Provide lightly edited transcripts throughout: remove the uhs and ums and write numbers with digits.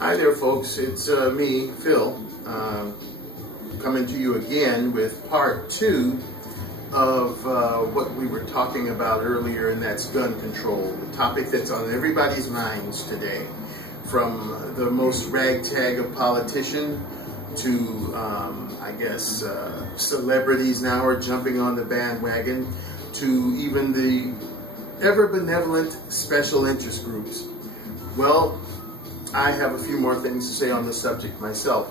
Hi there, folks. It's me, Phil, coming to you again with part 2 of what we were talking about earlier, and that's gun control, the topic that's on everybody's minds today. From the most ragtag of politician to, I guess, celebrities now are jumping on the bandwagon, to even the ever-benevolent special interest groups. Well, I have a few more things to say on the subject myself.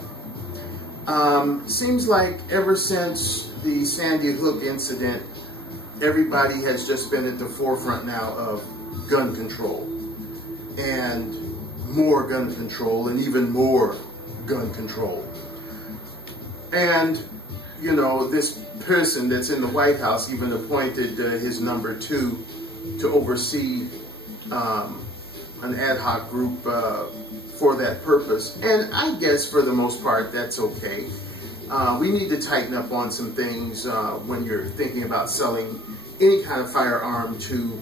Seems like ever since the Sandy Hook incident, everybody has just been at the forefront now of gun control, and more gun control, and even more gun control. And, you know, this person that's in the White House even appointed his number 2 to oversee an ad hoc group for that purpose. And I guess for the most part, that's okay. We need to tighten up on some things when you're thinking about selling any kind of firearm to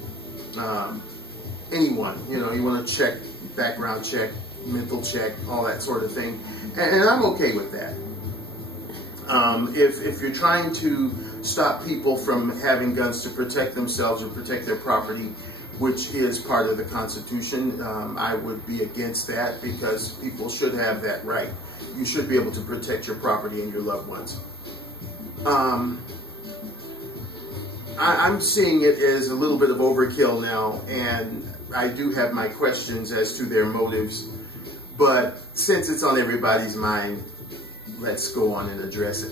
anyone. You know, you want to check, background check, mental check, all that sort of thing. And I'm okay with that. If you're trying to stop people from having guns to protect themselves or protect their property, which is part of the Constitution, I would be against that, because people should have that right. You should be able to protect your property and your loved ones. I'm seeing it as a little bit of overkill now, and I do have my questions as to their motives, but since it's on everybody's mind, let's go on and address it.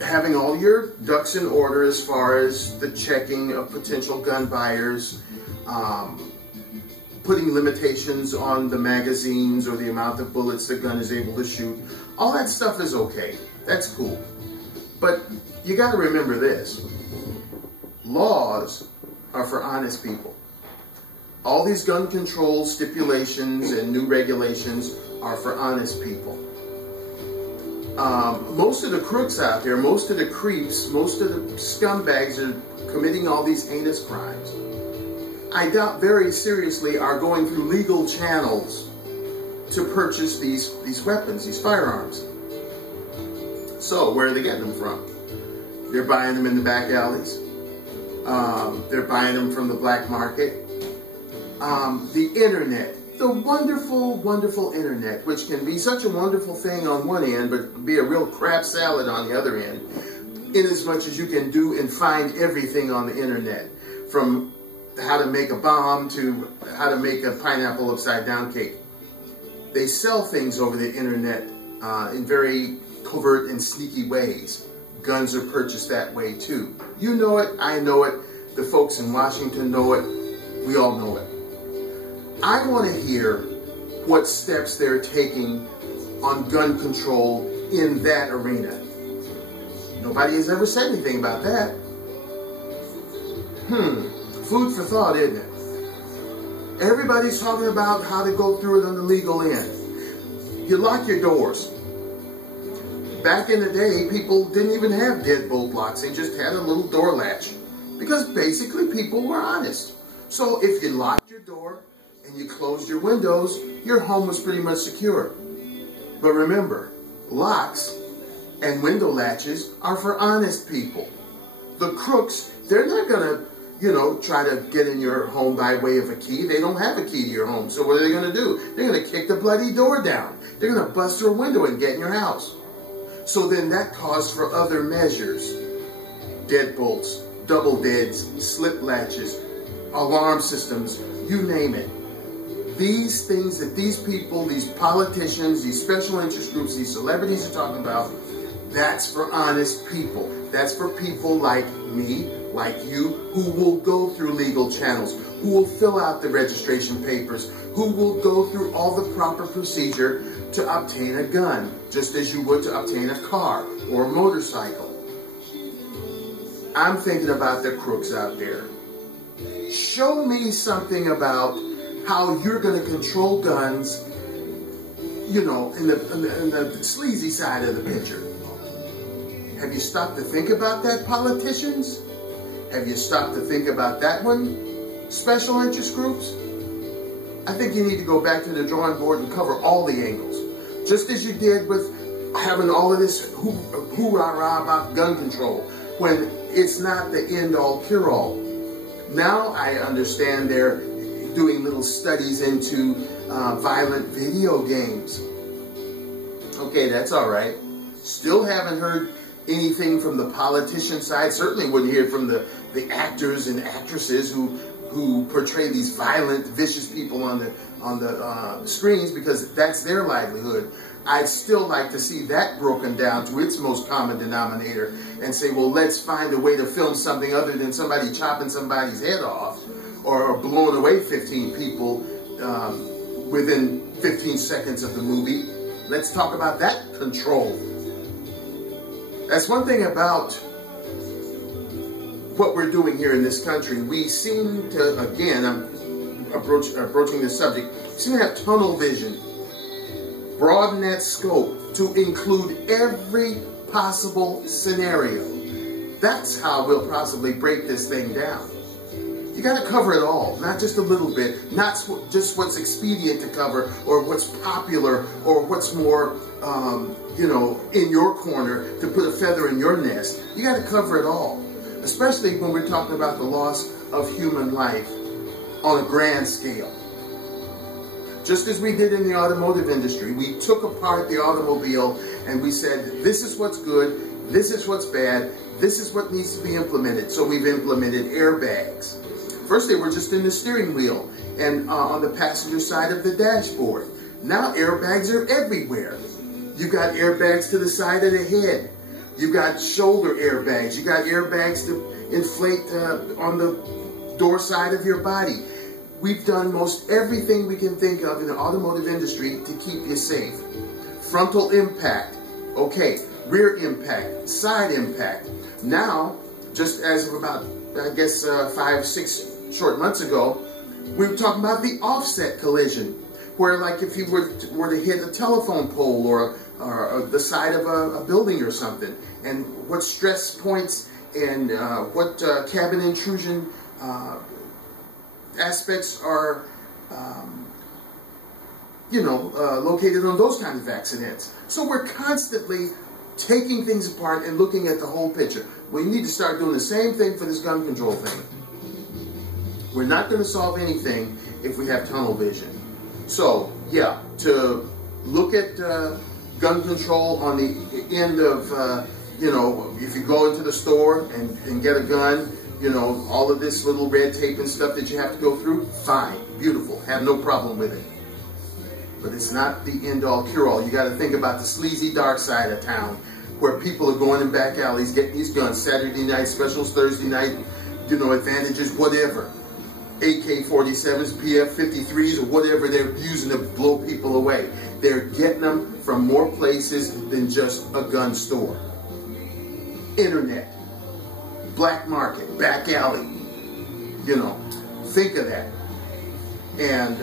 Having all your ducks in order as far as the checking of potential gun buyers, putting limitations on the magazines or the amount of bullets the gun is able to shoot, all that stuff is okay. That's cool. But you got to remember this. Laws are for honest people. All these gun control stipulations and new regulations are for honest people. Most of the crooks out there, most of the creeps, most of the scumbags are committing all these heinous crimes. I doubt very seriously are going through legal channels to purchase these weapons, these firearms. So where are they getting them from? They're buying them in the back alleys. They're buying them from the black market. The internet. The wonderful, wonderful internet, which can be such a wonderful thing on one end, but be a real crap salad on the other end, in as much as you can do and find everything on the internet, from how to make a bomb to how to make a pineapple upside down cake. They sell things over the internet in very covert and sneaky ways. Guns are purchased that way too. You know it, I know it, the folks in Washington know it, we all know it. I want to hear what steps they're taking on gun control in that arena. Nobody has ever said anything about that. Food for thought, isn't it? Everybody's talking about how to go through it on the legal end. You lock your doors. Back in the day, people didn't even have deadbolt locks. They just had a little door latch, because basically people were honest. So if you locked your door and you closed your windows, your home was pretty much secure. But remember, locks and window latches are for honest people. The crooks, they're not gonna, you know, try to get in your home by way of a key. They don't have a key to your home. So what are they gonna do? They're gonna kick the bloody door down. They're gonna bust through a window and get in your house. So then that calls for other measures. Deadbolts, double deads, slip latches, alarm systems, you name it. These things that these people, these politicians, these special interest groups, these celebrities are talking about, that's for honest people. That's for people like me, like you, who will go through legal channels, who will fill out the registration papers, who will go through all the proper procedure to obtain a gun, just as you would to obtain a car or a motorcycle. I'm thinking about the crooks out there. Show me something about how you're going to control guns, you know, in the sleazy side of the picture. Have you stopped to think about that, politicians? Have you stopped to think about that one, special interest groups? I think you need to go back to the drawing board and cover all the angles. Just as you did with having all of this hoorah about gun control, when it's not the end-all, cure-all. Now I understand they're doing little studies into violent video games. Okay, that's all right. Still haven't heard anything from the politician side. Certainly wouldn't hear from the actors and actresses who portray these violent, vicious people on the screens, because that's their livelihood. I'd still like to see that broken down to its most common denominator and say, well, let's find a way to film something other than somebody chopping somebody's head off or blowing away 15 people within 15 seconds of the movie. Let's talk about that control. That's one thing about what we're doing here in this country. We seem to, again, I'm approaching this subject, seem to have tunnel vision. Broaden that scope to include every possible scenario. That's how we'll possibly break this thing down. You got to cover it all, not just a little bit, not just what's expedient to cover or what's popular or what's more, you know, in your corner to put a feather in your nest. You got to cover it all, especially when we're talking about the loss of human life on a grand scale. Just as we did in the automotive industry, we took apart the automobile and we said, this is what's good, this is what's bad, this is what needs to be implemented. So we've implemented airbags. First they were just in the steering wheel and on the passenger side of the dashboard. Now airbags are everywhere. You've got airbags to the side of the head. You've got shoulder airbags. You've got airbags to inflate on the door side of your body. We've done most everything we can think of in the automotive industry to keep you safe. Frontal impact, okay. Rear impact, side impact. Now, just as of about, I guess, 5, 6 short months ago, we were talking about the offset collision, where like if you were to hit a telephone pole or the side of a building or something, and what stress points and what cabin intrusion aspects are, located on those kinds of accidents. So we're constantly taking things apart and looking at the whole picture. We need to start doing the same thing for this gun control thing. We're not going to solve anything if we have tunnel vision. So, yeah, to look at gun control on the end of, if you go into the store and get a gun, all of this little red tape and stuff that you have to go through, fine, beautiful, have no problem with it. But it's not the end-all, cure-all. You got to think about the sleazy dark side of town, where people are going in back alleys, getting these guns, Saturday night specials, Thursday night, advantages, whatever. AK-47s, PF-53s, or whatever they're using to blow people away. They're getting them from more places than just a gun store. Internet. Black market, back alley, think of that. And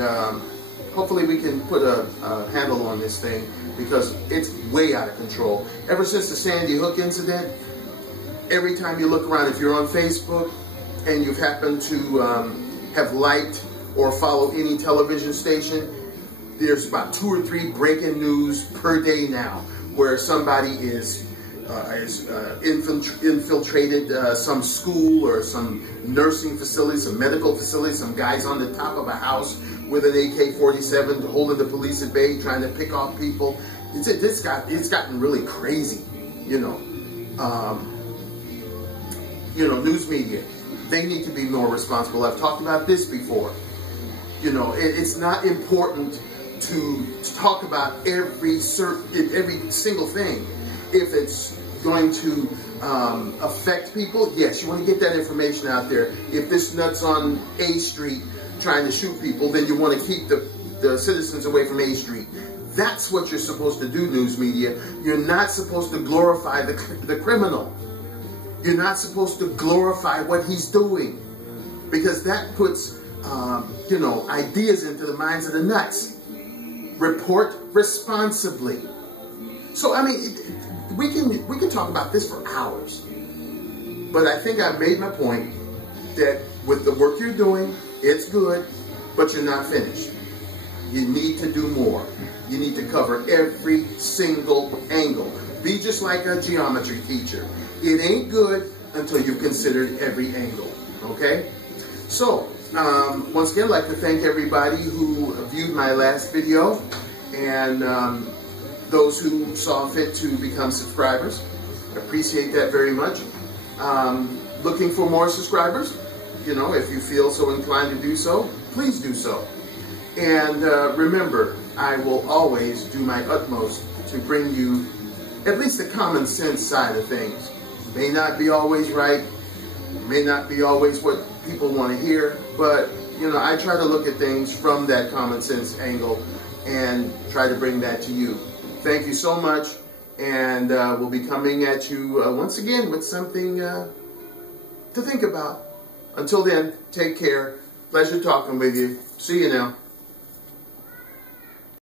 hopefully we can put a handle on this thing, because it's way out of control. Ever since the Sandy Hook incident, every time you look around, if you're on Facebook and you've happened to have liked or follow any television station, there's about 2 or 3 breaking news per day now, where somebody is infiltrated some school or some nursing facility, some medical facility, some guy's on the top of a house with an AK-47 holding the police at bay, trying to pick off people. It's gotten really crazy, news media, they need to be more responsible. I've talked about this before. It's not important to talk about every single thing. If it's going to affect people, yes, you want to get that information out there. If this nut's on A Street trying to shoot people, then you want to keep the citizens away from A Street. That's what you're supposed to do, news media. You're not supposed to glorify the criminal. You're not supposed to glorify what he's doing, because that puts, ideas into the minds of the nuts. Report responsibly. So, I mean, we can talk about this for hours, but I think I've made my point that with the work you're doing, it's good, but you're not finished. You need to do more. You need to cover every single angle. Be just like a geometry teacher. It ain't good until you've considered every angle, okay? So, once again, I'd like to thank everybody who viewed my last video and those who saw fit to become subscribers. I appreciate that very much. Looking for more subscribers. You know, if you feel so inclined to do so, please do so. And remember, I will always do my utmost to bring you at least the common sense side of things. May not be always right, may not be always what people want to hear, but you know, I try to look at things from that common sense angle and try to bring that to you. Thank you so much, and we'll be coming at you once again with something to think about. Until then, take care. Pleasure talking with you. See you now.